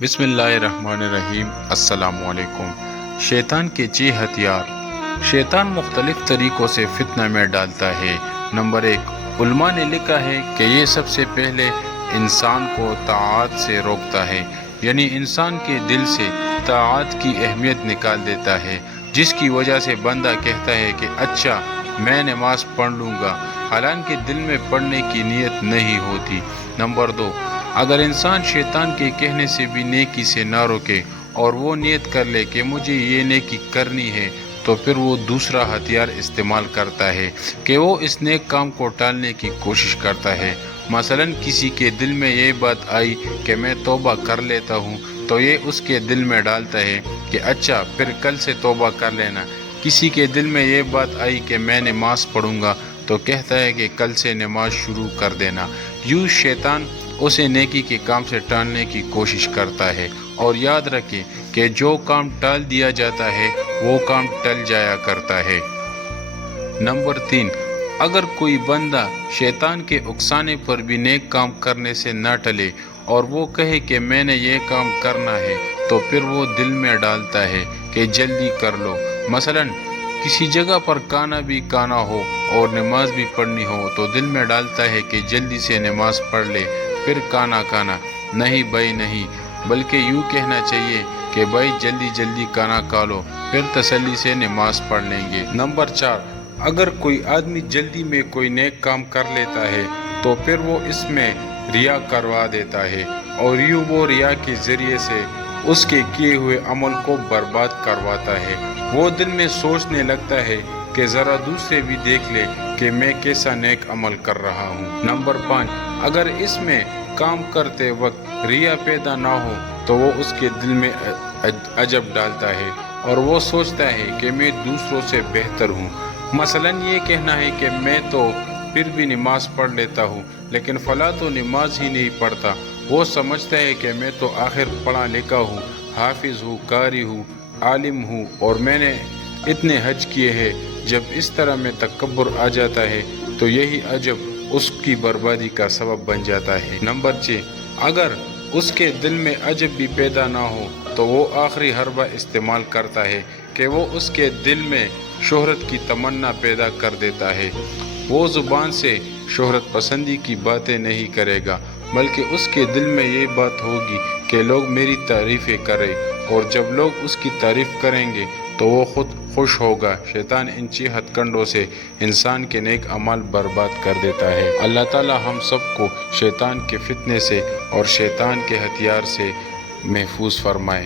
بسم اللہ الرحمن الرحیم۔ السلام علیکم۔ شیطان کے 6 ہتھیار۔ شیطان مختلف طریقوں سے فتنہ میں ڈالتا ہے۔ نمبر 1، علماء نے لکھا ہے کہ یہ سب سے پہلے انسان کو طاعت سے روکتا ہے، یعنی انسان کے دل سے طاعت کی اہمیت نکال دیتا ہے، جس کی وجہ سے بندہ کہتا ہے کہ اچھا میں نماز پڑھ لوں گا، حالانکہ دل میں پڑھنے کی نیت نہیں ہوتی۔ نمبر 2، اگر انسان شیطان کے کہنے سے بھی نیکی سے نہ روکے اور وہ نیت کر لے کہ مجھے یہ نیکی کرنی ہے، تو پھر وہ دوسرا ہتھیار استعمال کرتا ہے کہ وہ اس نیک کام کو ٹالنے کی کوشش کرتا ہے۔ مثلا کسی کے دل میں یہ بات آئی کہ میں توبہ کر لیتا ہوں، تو یہ اس کے دل میں ڈالتا ہے کہ اچھا پھر کل سے توبہ کر لینا۔ کسی کے دل میں یہ بات آئی کہ میں نماز پڑھوں گا، تو کہتا ہے کہ کل سے نماز شروع کر دینا۔ یوں شیطان اسے نیکی کے کام سے ٹالنے کی کوشش کرتا ہے، اور یاد رکھیں کہ جو کام ٹال دیا جاتا ہے وہ کام ٹل جایا کرتا ہے۔ نمبر 3، اگر کوئی بندہ شیطان کے اکسانے پر بھی نیک کام کرنے سے نہ ٹلے اور وہ کہے کہ میں نے یہ کام کرنا ہے، تو پھر وہ دل میں ڈالتا ہے کہ جلدی کر لو۔ مثلا کسی جگہ پر کانا بھی کانا ہو اور نماز بھی پڑھنی ہو، تو دل میں ڈالتا ہے کہ جلدی سے نماز پڑھ لے پھر کانا کھانا۔ نہیں بھائی نہیں، بلکہ یوں کہنا چاہیے کہ بھائی جلدی جلدی کانا کھا لو، پھر تسلی سے نماز پڑھ لیں گے۔ نمبر 4، اگر کوئی آدمی جلدی میں کوئی نیک کام کر لیتا ہے تو پھر وہ اس میں ریا کروا دیتا ہے، اور یوں وہ ریا کے ذریعے سے اس کے کیے ہوئے عمل کو برباد کرواتا ہے۔ وہ دل میں سوچنے لگتا ہے کہ ذرا دوسرے بھی دیکھ لے کہ میں کیسا نیک عمل کر رہا ہوں۔ نمبر 5، اگر اس میں کام کرتے وقت ریا پیدا نہ ہو تو وہ اس کے دل میں عجب ڈالتا ہے، اور وہ سوچتا ہے کہ میں دوسروں سے بہتر ہوں۔ مثلا یہ کہنا ہے کہ میں تو پھر بھی نماز پڑھ لیتا ہوں، لیکن فلاں تو نماز ہی نہیں پڑھتا۔ وہ سمجھتا ہے کہ میں تو آخر پڑھا لکھا ہوں، حافظ ہوں، قاری ہوں، عالم ہوں، اور میں نے اتنے حج کیے ہیں۔ جب اس طرح میں تکبر آ جاتا ہے تو یہی عجب اس کی بربادی کا سبب بن جاتا ہے۔ نمبر 6، اگر اس کے دل میں عجب بھی پیدا نہ ہو تو وہ آخری حربہ استعمال کرتا ہے کہ وہ اس کے دل میں شہرت کی تمنا پیدا کر دیتا ہے۔ وہ زبان سے شہرت پسندی کی باتیں نہیں کرے گا، بلکہ اس کے دل میں یہ بات ہوگی کہ لوگ میری تعریفیں کریں، اور جب لوگ اس کی تعریف کریں گے تو وہ خود خوش ہوگا۔ شیطان ان 6 ہتھ کنڈوں سے انسان کے نیک اعمال برباد کر دیتا ہے۔ اللہ تعالی ہم سب کو شیطان کے فتنے سے اور شیطان کے ہتھیار سے محفوظ فرمائے۔